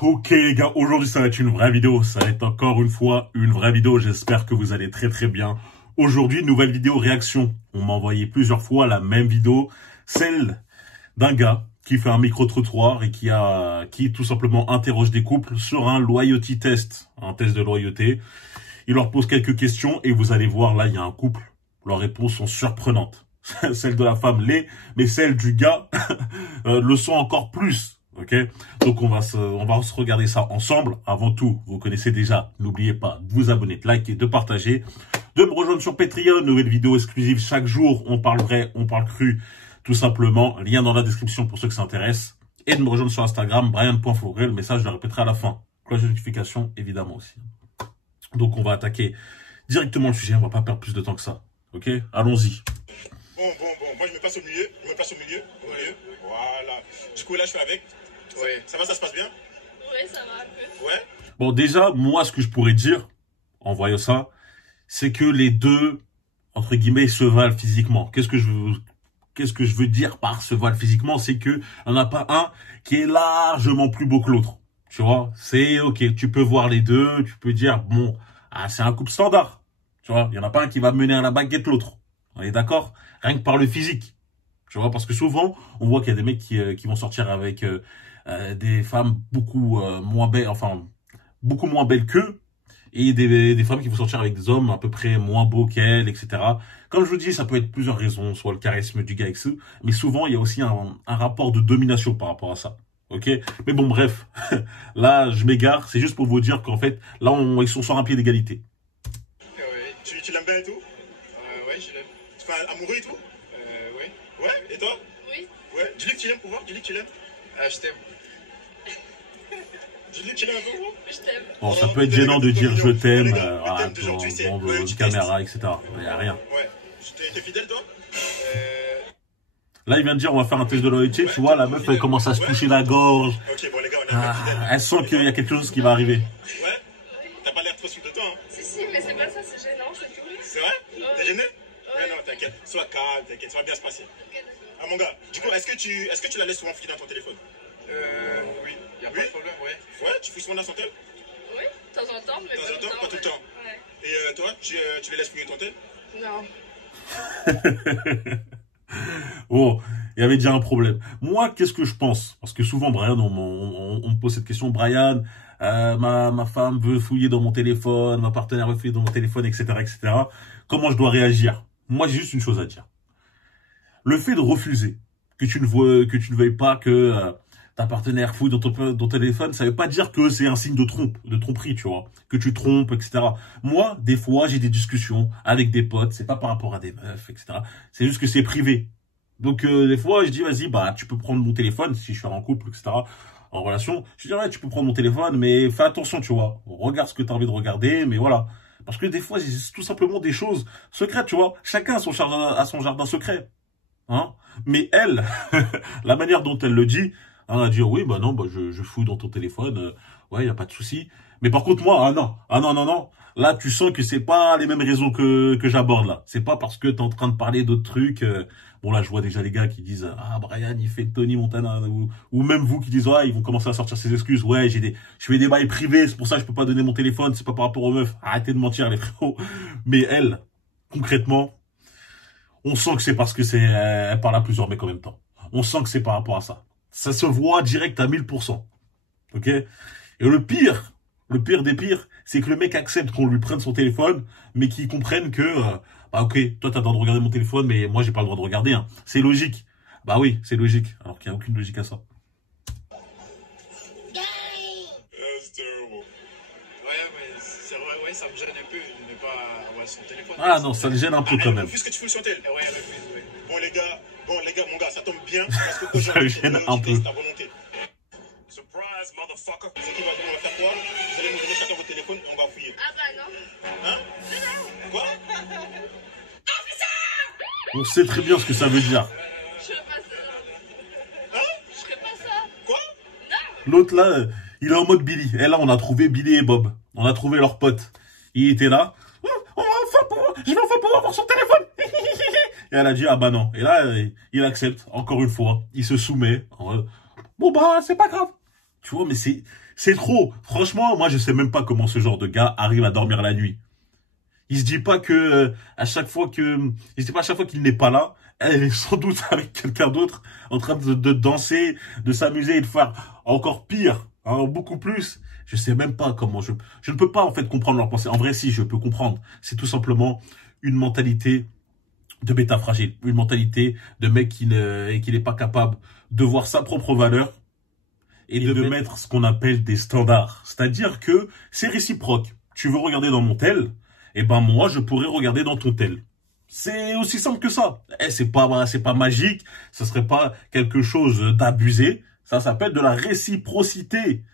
Ok les gars, aujourd'hui ça va être une vraie vidéo, ça va être encore une fois une vraie vidéo, j'espère que vous allez très très bien. Aujourd'hui, nouvelle vidéo réaction, on m'a envoyé plusieurs fois la même vidéo, celle d'un gars qui fait un micro-trottoir et qui tout simplement interroge des couples sur un loyalty test, un test de loyauté. Il leur pose quelques questions et vous allez voir là, il y a un couple, leurs réponses sont surprenantes. Celles de la femme l'est, mais celles du gars le sont encore plus. Ok, donc on va se regarder ça ensemble. Avant tout, vous connaissez déjà, n'oubliez pas de vous abonner, de liker, de partager, de me rejoindre sur Patreon, nouvelle vidéo exclusive chaque jour. On parle vrai, on parle cru, tout simplement. Lien dans la description pour ceux que ça intéresse. Et de me rejoindre sur Instagram, Brian.Fauré. Le message, je le répéterai à la fin. Cloche de notification, évidemment aussi. Donc on va attaquer directement le sujet, on va pas perdre plus de temps que ça. Ok, allons-y. Bon, moi je me place au milieu, voilà. Du coup là je suis avec. Ouais. Ça va, ça se passe bien? Ouais, ça va un peu. Ouais. Bon, déjà, moi, ce que je pourrais dire, en voyant ça, c'est que les deux, entre guillemets, se valent physiquement. Qu'est-ce que je veux dire par se valent physiquement? C'est que il n'y en a pas un qui est largement plus beau que l'autre. Tu vois? C'est ok, tu peux voir les deux, tu peux dire, bon, c'est un couple standard. Tu vois? Il n'y en a pas un qui va mener à la baguette l'autre. On est d'accord? Rien que par le physique. Tu vois? Parce que souvent, on voit qu'il y a des mecs qui vont sortir avec des femmes beaucoup moins belles, enfin beaucoup moins belles qu'eux, et des femmes qui vont sortir avec des hommes à peu près moins beaux qu'elles, etc. Comme je vous dis, ça peut être plusieurs raisons, soit le charisme du gars, etc. Mais souvent, il y a aussi un rapport de domination par rapport à ça. Ok, mais bon, bref, là, je m'égare. C'est juste pour vous dire qu'en fait, là, ils sont sur un pied d'égalité. Ouais. Tu l'aimes bien et tout? Ouais, je l'aime. Tu fais amoureux et tout? Ouais. Ouais, et toi? Oui. Ouais, dis-lui que tu l'aimes pour voir, dis-lui que tu l'aimes. Ah, je t'aime. Dis-lui que tu l'aimes un peu pour voir. Je t'aime. Bon, ça peut être gênant de dire je t'aime Les gars, le thème d'aujourd'hui, c'est dans loyalty une test. caméra, etc. Il n'y a rien. Ouais. T'es fidèle toi? Là, il vient de dire, on va faire un test de loyauté. Tu vois, la meuf, elle commence à se toucher la gorge. Ok, bon les gars, on est un peu fidèles. Elle sent qu'il y a quelque chose qui va arriver. Ouais? T'as pas l'air trop sûr de toi, hein? Si, mais c'est pas ça, c'est gênant, c'est tout. C'est vrai? T'es gêné? Ouais, non, t'inquiète. Sois calme, t'inquiète, ça va bien se passer. Ok, d'accord. Ah mon gars, du coup, est-ce que tu la laisses souvent fouiller dans ton téléphone? Oui. Y'a pas de problème, ouais. Ouais, tu fouilles souvent dans son tel? Oui, de temps en temps, mais De temps en temps, pas tout le temps. Ouais. Et toi, tu les laisses fouiller ton tel? Non. Oh, il y avait déjà un problème. Moi, qu'est-ce que je pense? Parce que souvent, Brian, on me pose cette question. Brian, ma femme veut fouiller dans mon téléphone, ma partenaire veut fouiller dans mon téléphone, etc., etc. Comment je dois réagir? Moi, j'ai juste une chose à dire. Le fait de refuser, que tu ne veuilles pas que ta partenaire fouille dans ton téléphone, ça veut pas dire que c'est un signe de tromperie, tu vois, que tu trompes, etc. Moi, des fois, j'ai des discussions avec des potes, c'est pas par rapport à des meufs, etc. C'est juste que c'est privé. Donc, des fois, je dis, vas-y, bah, tu peux prendre mon téléphone, si je suis en couple, etc., en relation. Je dis, ouais, tu peux prendre mon téléphone, mais fais attention, tu vois. Regarde ce que tu as envie de regarder, mais voilà. Parce que des fois, c'est tout simplement des choses secrètes, tu vois. Chacun a son jardin secret. Hein? Mais elle, la manière dont elle le dit, elle a dit, oui, bah non, bah, je fouille dans ton téléphone, ouais, y a pas de souci. Mais par contre, moi, non. Là, tu sens que c'est pas les mêmes raisons que j'aborde, là. C'est pas parce que t'es en train de parler d'autres trucs, bon, là, je vois déjà les gars qui disent, ah, Brian, il fait Tony Montana, ou même vous qui disent, ouais, ils vont commencer à sortir ces excuses, ouais, je fais des bails privés, c'est pour ça que je peux pas donner mon téléphone, c'est pas par rapport aux meufs. Arrêtez de mentir, les frérots. Mais elle, concrètement, on sent que c'est parce que elle parle à plusieurs mecs en même temps. On sent que c'est par rapport à ça. Ça se voit direct à 1000%. Ok? Et le pire des pires, c'est que le mec accepte qu'on lui prenne son téléphone, mais qu'il comprenne que, bah ok, toi t'as le droit de regarder mon téléphone, mais moi j'ai pas le droit de regarder, hein. C'est logique. Bah oui, c'est logique. Alors qu'il n'y a aucune logique à ça. C'est terrible. Ouais, mais c'est vrai, ouais, ça me gêne un peu de ne pas avoir son téléphone. Ah non, ça le gêne un peu quand même. Refuse que tu fouilles son tel. Ouais, elle refuse, ouais. Bon les gars, mon gars, ça tombe bien parce que Ça le gêne un peu. ta volonté. Surprise, motherfucker. C'est qui va dire, on va faire quoi? Vous allez nous donner chacun votre téléphone et on va fouiller. Ah bah non. Hein? Quoi? On sait très bien ce que ça veut dire. Je ferai pas ça. Hein? Je ferai pas ça. Quoi? L'autre là, il est en mode Billy. Et là, on a trouvé Billy et Bob. On a trouvé leurs potes. Il était là. Je vais enfin pouvoir avoir son téléphone. Et elle a dit, ah bah non. Et là, il accepte, encore une fois. Il se soumet. Bon bah, c'est pas grave. Tu vois, mais c'est trop. Franchement, moi, je sais même pas comment ce genre de gars arrive à dormir la nuit. Il se dit pas que à chaque fois que il se dit pas à chaque fois qu'il n'est pas là, elle est sans doute avec quelqu'un d'autre en train de danser, de s'amuser et de faire encore pire, hein, beaucoup plus. Je sais même pas comment je ne peux pas en fait comprendre leur pensée. En vrai, si je peux comprendre, c'est tout simplement une mentalité de bêta fragile, une mentalité de mec qui n'est pas capable de voir sa propre valeur et de mettre ce qu'on appelle des standards. C'est-à-dire que c'est réciproque. Tu veux regarder dans mon tel, eh ben moi je pourrais regarder dans ton tel. C'est aussi simple que ça. C'est pas magique, ça serait pas quelque chose d'abusé, ça s'appelle de la réciprocité.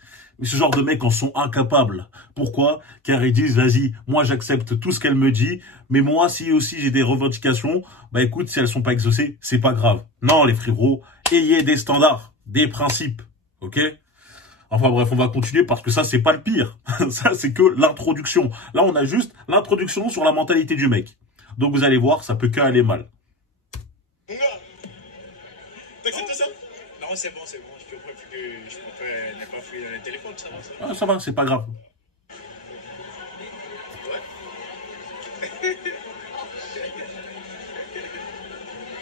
Mais ce genre de mecs en sont incapables. Pourquoi? Car ils disent, vas-y, moi j'accepte tout ce qu'elle me dit, mais moi si aussi j'ai des revendications, bah écoute, si elles sont pas exaucées, c'est pas grave. Non les frérots, ayez des standards, des principes, ok? Enfin bref, on va continuer parce que ça, c'est pas le pire. Ça, c'est que l'introduction. Là, on a juste l'introduction sur la mentalité du mec. Donc vous allez voir, ça peut qu'aller mal. Mon gars, t'acceptes ça? Non, c'est bon. Je préfère ne pas fouiller dans les téléphones, ça va, ça. Ah, ça va, c'est pas grave.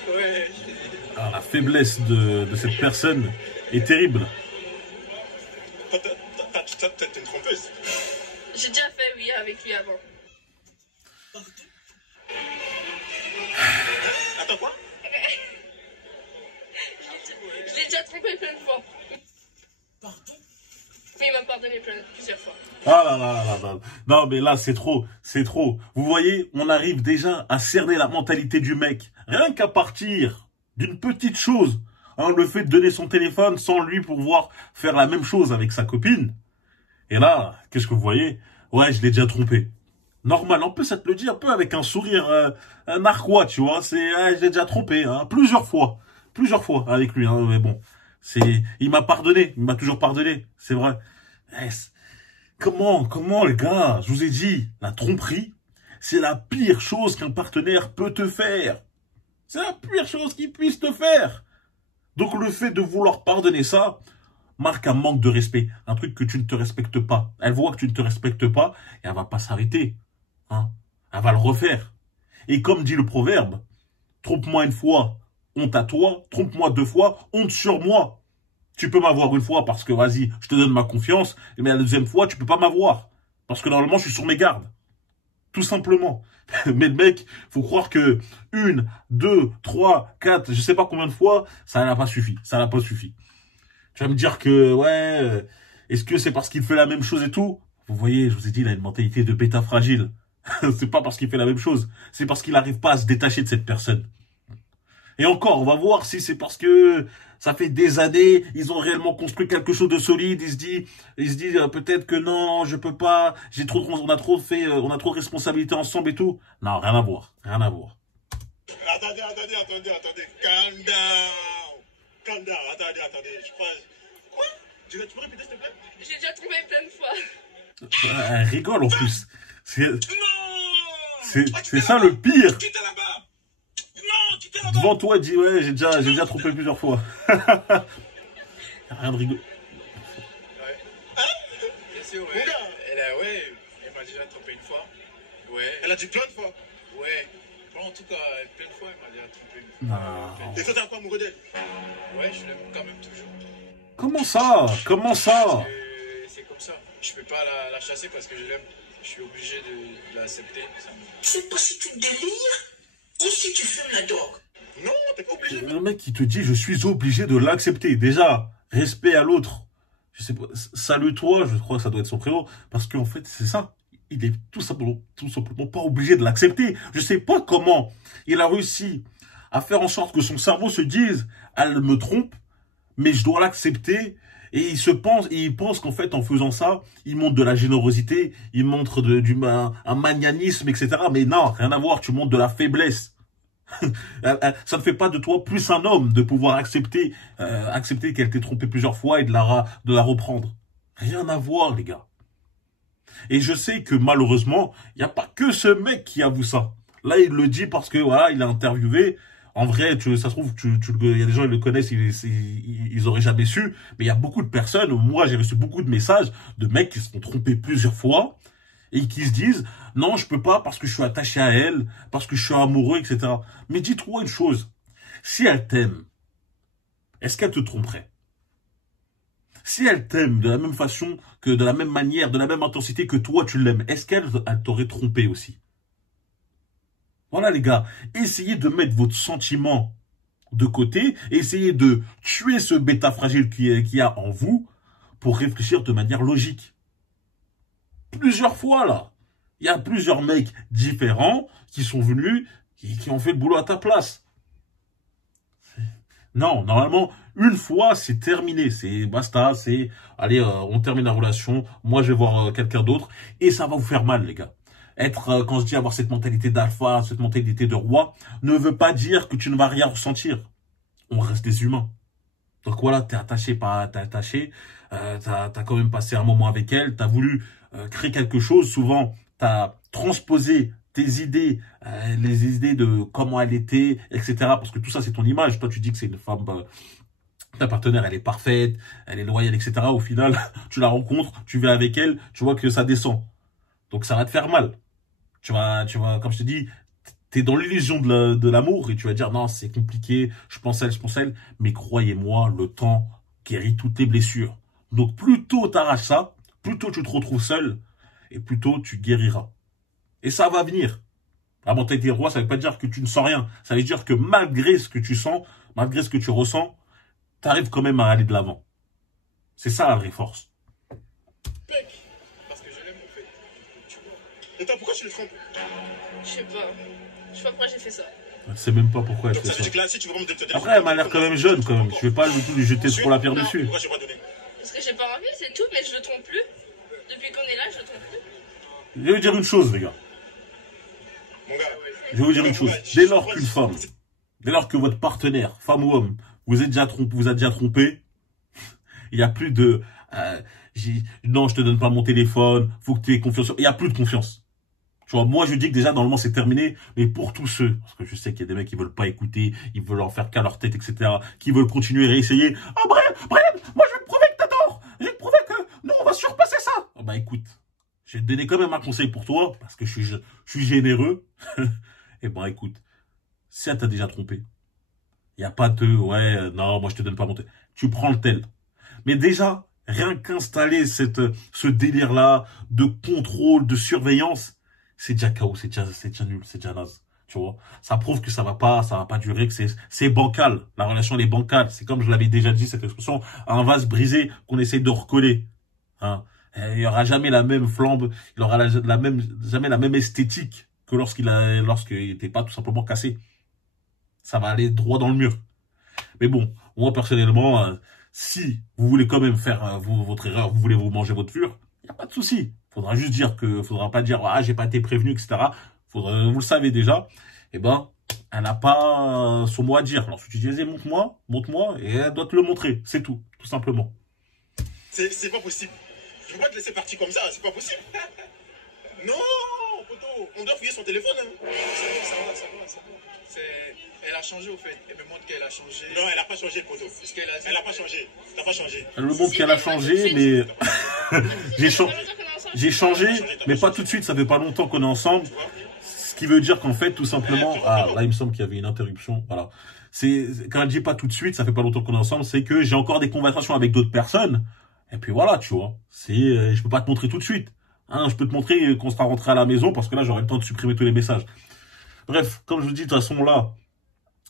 Ouais. Ah, la faiblesse de cette personne est terrible. T'es une trompeuse. J'ai déjà fait oui avec lui avant. Attends quoi? Je l'ai déjà trompé plein de fois. Pardon? Mais il m'a pardonné plusieurs fois. Ah là là là là. Non mais là c'est trop, c'est trop. Vous voyez, on arrive déjà à cerner la mentalité du mec. Rien qu'à partir d'une petite chose. Hein, le fait de donner son téléphone sans lui pouvoir faire la même chose avec sa copine. Et là, qu'est-ce que vous voyez? Ouais, je l'ai déjà trompé. Normal, en plus ça te le dit un peu avec un sourire narquois, tu vois. C'est, je l'ai déjà trompé, hein, plusieurs fois avec lui. Hein, mais bon, il m'a pardonné, il m'a toujours pardonné, c'est vrai. Comment les gars? Je vous ai dit, la tromperie, c'est la pire chose qu'un partenaire peut te faire. C'est la pire chose qu'il puisse te faire. Donc le fait de vouloir pardonner ça marque un manque de respect, un truc que tu ne te respectes pas. Elle voit que tu ne te respectes pas et elle va pas s'arrêter. Hein, elle va le refaire. Et comme dit le proverbe, trompe-moi une fois, honte à toi, trompe-moi 2 fois, honte sur moi. Tu peux m'avoir une fois parce que, vas-y, je te donne ma confiance, mais la 2e fois, tu peux pas m'avoir. Parce que normalement, je suis sur mes gardes. Tout simplement. Mais le mec, faut croire que 1, 2, 3, 4, je sais pas combien de fois, ça n'a pas suffi. Ça n'a pas suffi. Tu vas me dire que, ouais, est-ce que c'est parce qu'il fait la même chose et tout? Vous voyez, je vous ai dit, il a une mentalité de bêta fragile. C'est pas parce qu'il fait la même chose, c'est parce qu'il n'arrive pas à se détacher de cette personne. Et encore, on va voir si c'est parce que ça fait des années, ils ont réellement construit quelque chose de solide, ils se disent peut-être que non, je peux pas, on a trop de responsabilités ensemble et tout. Non, rien à voir, rien à voir. Attendez. Calm down. Attendez. Je crois... Quoi? Tu peux répéter, s'il te plaît? J'ai déjà trompé plein de fois. Elle rigole en plus. Non! C'est ça le pire. Qui était là-bas? Non, qui était là-bas? Devant toi, elle dit ouais, j'ai déjà trompé plusieurs fois. Rien de rigolo. Ouais. Bien sûr, ouais. Elle m'a déjà trompé une fois. Ouais. Elle a dit plein de fois. Ouais. Bon, en tout cas, plein de fois, elle m'a déjà trompé une fois. Non. Et toi, t'es un peu amoureux d'elle? Ouais, je l'aime quand même toujours. Comment ça? Comment ça? C'est comme ça. Je peux pas la chasser parce que je l'aime. Je suis obligé de l'accepter. Je sais pas si tu délires ou si tu fumes la drogue. Non, t'es pas obligé. Le mec qui te dit je suis obligé de l'accepter. Déjà, respect à l'autre. Je sais pas, salue-toi, je crois que ça doit être son prénom. Parce qu'en fait, c'est ça. Il est tout simplement pas obligé de l'accepter. Je sais pas comment il a réussi à faire en sorte que son cerveau se dise elle me trompe, mais je dois l'accepter. Et il pense qu'en fait, en faisant ça, il montre de la générosité, il montre un magnanimsme, etc. Mais non, rien à voir, tu montres de la faiblesse. Ça ne fait pas de toi plus un homme de pouvoir accepter qu'elle t'ait trompé plusieurs fois et de la reprendre. Rien à voir, les gars. Et je sais que malheureusement, il n'y a pas que ce mec qui avoue ça. Là, il le dit parce que voilà, il a interviewé. En vrai, ça se trouve, il y a des gens, ils le connaissent, ils auraient jamais su. Mais il y a beaucoup de personnes, moi, j'ai reçu beaucoup de messages de mecs qui se sont trompés plusieurs fois et qui se disent, non, je peux pas parce que je suis attaché à elle, parce que je suis amoureux, etc. Mais dis-toi une chose. Si elle t'aime, est-ce qu'elle te tromperait? Si elle t'aime de la même façon, que de la même manière, de la même intensité que toi tu l'aimes, est-ce qu'elle t'aurait trompé aussi? Voilà les gars, essayez de mettre votre sentiment de côté, essayez de tuer ce bêta fragile qu'il y a en vous pour réfléchir de manière logique. Plusieurs fois là, il y a plusieurs mecs différents qui sont venus, qui ont fait le boulot à ta place. Non, normalement, une fois, c'est terminé, c'est basta, c'est, allez, on termine la relation, moi je vais voir quelqu'un d'autre, et ça va vous faire mal les gars. Quand je dis avoir cette mentalité d'alpha, cette mentalité de roi, ne veut pas dire que tu ne vas rien ressentir. On reste des humains. Donc voilà, t'es attaché, t'as quand même passé un moment avec elle, t'as voulu créer quelque chose, souvent t'as transposé tes idées, les idées de comment elle était, etc. Parce que tout ça c'est ton image, toi tu dis que c'est une femme, ta partenaire elle est parfaite, elle est loyale, etc. Au final, tu la rencontres, tu vas avec elle, tu vois que ça descend. Donc ça va te faire mal. Tu vas, comme je te dis, t'es dans l'illusion de l'amour et tu vas dire non, c'est compliqué, je pense à elle, mais croyez-moi, le temps guérit toutes tes blessures. Donc plus tôt t'arraches ça, plus tôt tu te retrouves seul et plus tôt tu guériras. Et ça va venir. La mentalité roi, ça veut pas dire que tu ne sens rien. Ça veut dire que malgré ce que tu sens, malgré ce que tu ressens, t'arrives quand même à aller de l'avant. C'est ça la vraie force. Parce que je l'aime en fait. Tu vois. Et toi, pourquoi tu le trompes? Je sais pas. Je sais pas pourquoi j'ai fait ça. Je sais même pas pourquoi elle Donc fait ça veut ça. dire que là, si tu veux vraiment te téléphone. Après, elle m'a l'air quand même jeune, quand même. Je vais pas du tout lui jeter trop la pierre Non. dessus. Pourquoi je vais pas donner? Parce que j'ai pas envie, c'est tout, mais je le trompe plus. Depuis qu'on est là, je le trompe plus. Je vais vous dire une chose, les gars. Mon gars, Je vais vous dire une chose. Dès lors qu'une femme, dès lors que votre partenaire, femme ou homme, vous a déjà trompé, il n'y a plus de non, je te donne pas mon téléphone, faut que tu aies confiance. Il n'y a plus de confiance. Tu vois, moi je dis que déjà normalement c'est terminé, mais pour tous ceux, parce que je sais qu'il y a des mecs qui veulent pas écouter, ils veulent en faire qu'à leur tête, etc., qui veulent continuer à réessayer. Ah Brian, moi je vais te prouver que t'adores, je vais te prouver que nous on va surpasser ça. Ah bah écoute, je vais te donner quand même un conseil pour toi, parce que je suis généreux. Et ben écoute, si elle t'a déjà trompé, il n'y a pas de ouais, non, moi je te donne pas mon téléphone. Tu prends le tel. Mais déjà, rien qu'installer ce délire-là de contrôle, de surveillance, c'est déjà chaos, c'est déjà nul, c'est déjà naze. Tu vois, ça prouve que ça va pas durer, que c'est bancal. La relation elle est bancale. C'est comme je l'avais déjà dit cette expression, un vase brisé qu'on essaye de recoller. Hein. Il y aura jamais la même flambe, il aura jamais la même esthétique que lorsqu'il n'était pas tout simplement cassé. Ça va aller droit dans le mur. Mais bon, moi personnellement, si vous voulez quand même faire votre erreur, vous voulez vous manger votre fure, il n'y a pas de souci. Faudra juste dire faudra pas dire ah j'ai pas été prévenu, etc. Vous le savez déjà. Eh ben, elle n'a pas son mot à dire. Alors si tu disais montre-moi, et elle doit te le montrer. C'est tout simplement. c'est pas possible. Je peux pas te laisser partir comme ça, c'est pas possible. Non, poteau, on doit fouiller son téléphone. Hein. Ça va. Elle a changé au fait. Elle me montre qu'elle a changé. Non, elle a pas changé, poteau. Ce qu'elle a dit. Elle a pas changé. T'as pas changé. Elle me montre qu'elle a changé, mais j'ai changé, mais pas tout de suite. Ça fait pas longtemps qu'on est ensemble. Ce qui veut dire qu'en fait, tout simplement, ah là, il me semble qu'il y avait une interruption. Voilà. Quand elle dit pas tout de suite, ça fait pas longtemps qu'on est ensemble, c'est que j'ai encore des conversations avec d'autres personnes. Et puis voilà, tu vois. Je peux pas te montrer tout de suite. Hein, je peux te montrer qu'on sera rentré à la maison parce que là, j'aurai le temps de supprimer tous les messages. Bref, comme je vous dis, de toute façon, là,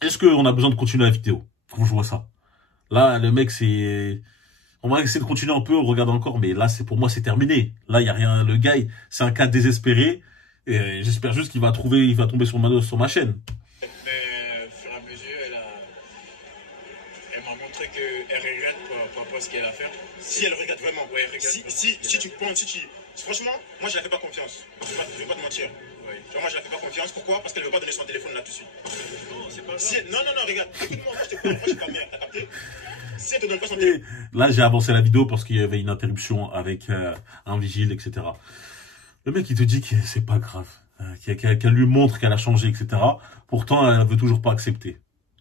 est-ce qu'on a besoin de continuer la vidéo quand je vois ça? Là, le mec, on va essayer de continuer un peu, on regarde encore, mais là, pour moi, c'est terminé. Là, il n'y a rien. Le gars, c'est un cas désespéré. Et j'espère juste qu'il va tomber sur ma chaîne. Mais au fur et à mesure, elle m'a montré qu'elle regrette par rapport à ce qu'elle a fait. Si elle regrette vraiment. Ouais, elle regrette. Si tu penses, franchement, moi je la fais pas confiance. Je vais pas te mentir. Oui. Moi je la fais pas confiance. Pourquoi? Parce qu'elle veut pas donner son téléphone là tout de suite. Non, c'est pas ça. Non, regarde. Écoute-moi, moi je te parle, moi je suis ta mère, t'as capté? Si elle te donne pas son téléphone. Là, j'ai avancé la vidéo parce qu'il y avait une interruption avec un vigile, etc. Le mec, il te dit que c'est pas grave, qu'elle lui montre qu'elle a changé, etc. Pourtant, elle veut toujours pas accepter.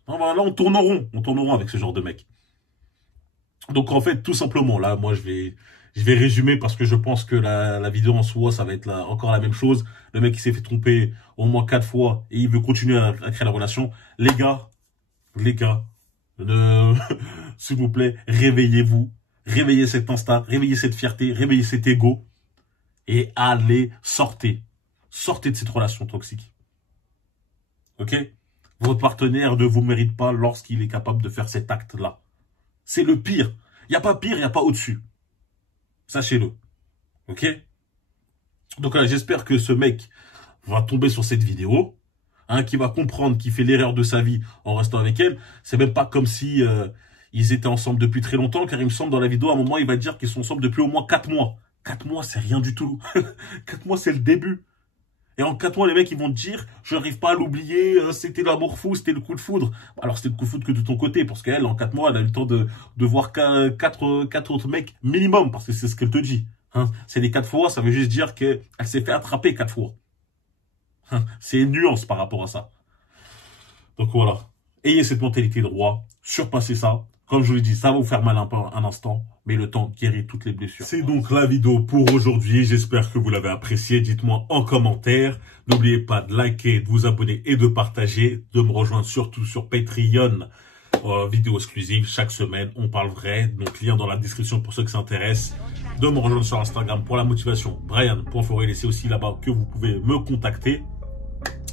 Là, on tourne en rond. On tourne en rond avec ce genre de mec. Donc, en fait, tout simplement, là, moi, je vais résumer parce que je pense que la vidéo en soi, ça va être encore la même chose. Le mec, il s'est fait tromper au moins 4 fois et il veut continuer à créer la relation. Les gars, s'il vous plaît, réveillez-vous. Réveillez cet instinct, réveillez cette fierté, réveillez cet ego. Et allez, sortez. Sortez de cette relation toxique. Ok? Votre partenaire ne vous mérite pas lorsqu'il est capable de faire cet acte-là. C'est le pire. Il n'y a pas pire, il n'y a pas au-dessus. Sachez-le. Ok? Donc j'espère que ce mec va tomber sur cette vidéo, qui va comprendre qu'il fait l'erreur de sa vie en restant avec elle. C'est même pas comme si ils étaient ensemble depuis très longtemps, car il me semble dans la vidéo, à un moment, il va dire qu'ils sont ensemble depuis au moins 4 mois. 4 mois, c'est rien du tout. 4 mois, c'est le début. Et en 4 mois, les mecs, ils vont te dire, je n'arrive pas à l'oublier, c'était l'amour fou, c'était le coup de foudre. Alors, c'était le coup de foudre que de ton côté, parce qu'elle, en 4 mois, elle a eu le temps de voir 4 autres mecs minimum, parce que c'est ce qu'elle te dit. C'est les 4 fois, ça veut juste dire qu'elle s'est fait attraper 4 fois. C'est une nuance par rapport à ça. Donc voilà, ayez cette mentalité de roi, surpassez ça. Comme je vous l'ai dit, ça va vous faire mal un instant, mais le temps guérit toutes les blessures. C'est donc la vidéo pour aujourd'hui. J'espère que vous l'avez appréciée. Dites-moi en commentaire. N'oubliez pas de liker, de vous abonner et de partager. De me rejoindre surtout sur Patreon. Vidéo exclusive chaque semaine. On parle vrai. Donc lien dans la description pour ceux qui s'intéressent. De me rejoindre sur Instagram pour la motivation. Brian.Forêt. C'est aussi là-bas que vous pouvez me contacter.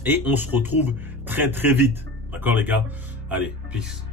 Et on se retrouve très très vite. D'accord les gars? Allez, peace.